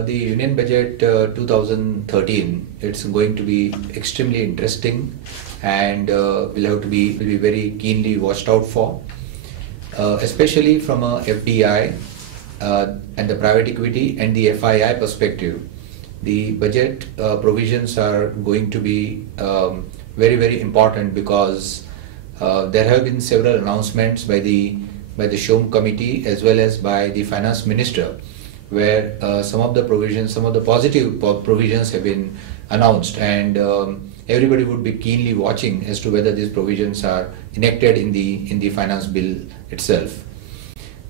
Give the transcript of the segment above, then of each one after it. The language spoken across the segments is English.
The Union Budget 2013, it's going to be extremely interesting and will be very keenly watched out for, especially from a FDI and the private equity and the FII perspective. The budget provisions are going to be very important because there have been several announcements by the Shah committee as well as by the finance minister, where some of the positive provisions have been announced, and everybody would be keenly watching as to whether these provisions are enacted in the finance bill itself.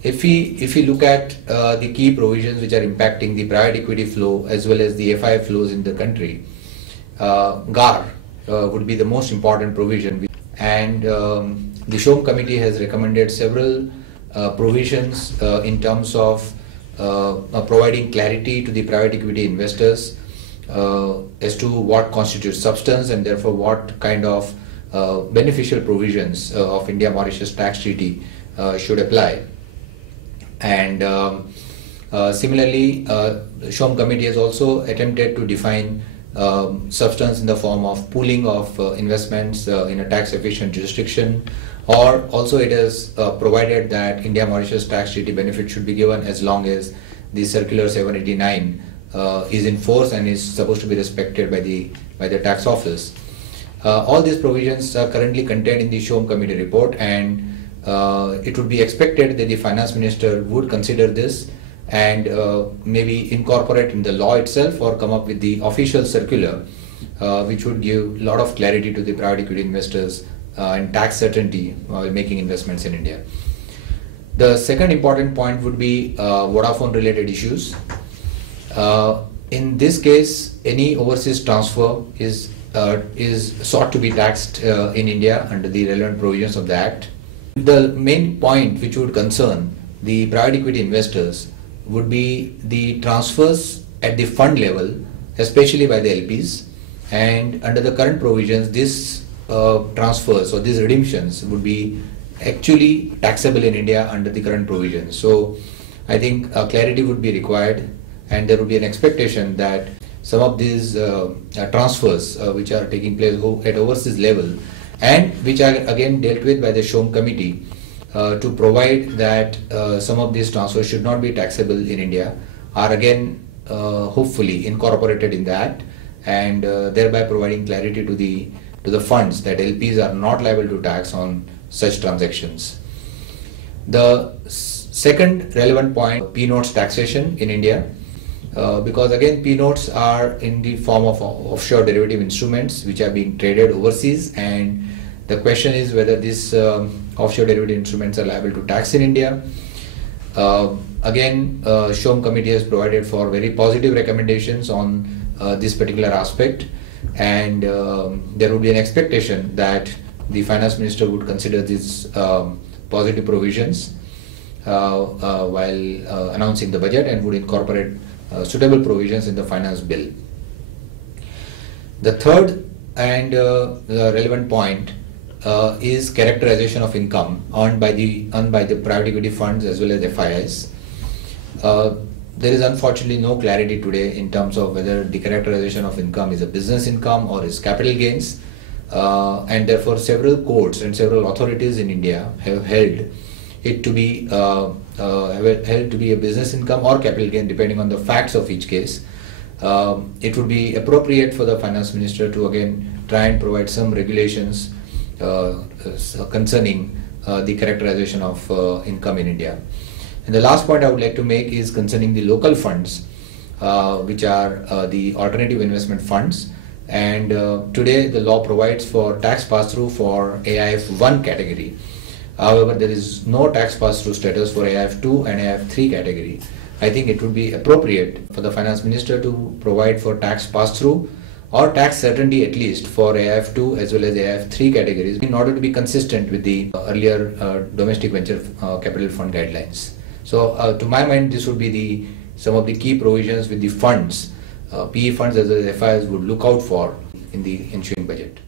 If we look at the key provisions which are impacting the private equity flow as well as the FII flows in the country, GAR would be the most important provision, and the Shah committee has recommended several provisions in terms of providing clarity to the private equity investors as to what constitutes substance and therefore what kind of beneficial provisions of India-Mauritius tax treaty should apply. And similarly, Shah committee has also attempted to define substance in the form of pooling of investments in a tax efficient jurisdiction, or also it has provided that India-Mauritius tax treaty benefit should be given as long as the Circular 789 is in force and is supposed to be respected by the tax office. All these provisions are currently contained in the Shah committee report, and it would be expected that the finance minister would consider this and maybe incorporate in the law itself or come up with the official circular which would give a lot of clarity to the private equity investors and tax certainty while making investments in India. The second important point would be Vodafone related issues. In this case, any overseas transfer is sought to be taxed in India under the relevant provisions of the Act. The main point which would concern the private equity investors would be the transfers at the fund level, especially by the LPs, and under the current provisions, this transfers or these redemptions would be actually taxable in India under the current provisions. So I think clarity would be required, and there would be an expectation that some of these transfers which are taking place at overseas level and which are again dealt with by the Shah committee to provide that some of these transfers should not be taxable in India are again hopefully incorporated in that, and thereby providing clarity to the funds that LPs are not liable to tax on such transactions. The second relevant point, P-notes taxation in India, because again P-notes are in the form of offshore derivative instruments which are being traded overseas, and the question is whether these offshore derivative instruments are liable to tax in India. Again, Shah committee has provided for very positive recommendations on this particular aspect, and there would be an expectation that the finance minister would consider these positive provisions while announcing the budget and would incorporate suitable provisions in the finance bill. The third and relevant point is characterization of income earned by the private equity funds as well as FIIs. There is unfortunately no clarity today in terms of whether the characterization of income is a business income or is capital gains, and therefore several courts and several authorities in India have held it to be a business income or capital gain depending on the facts of each case. It would be appropriate for the finance minister to again try and provide some regulations concerning the characterization of income in India. And the last point I would like to make is concerning the local funds, which are the alternative investment funds. And today the law provides for tax pass-through for AIF 1 category. However, there is no tax pass-through status for AIF 2 and AIF 3 category. I think it would be appropriate for the finance minister to provide for tax pass-through or tax certainty at least for AIF 2 as well as AIF 3 categories in order to be consistent with the earlier domestic venture capital fund guidelines. So to my mind, this would be some of the key provisions with the funds, PE funds as well as FIIs would look out for in the ensuing budget.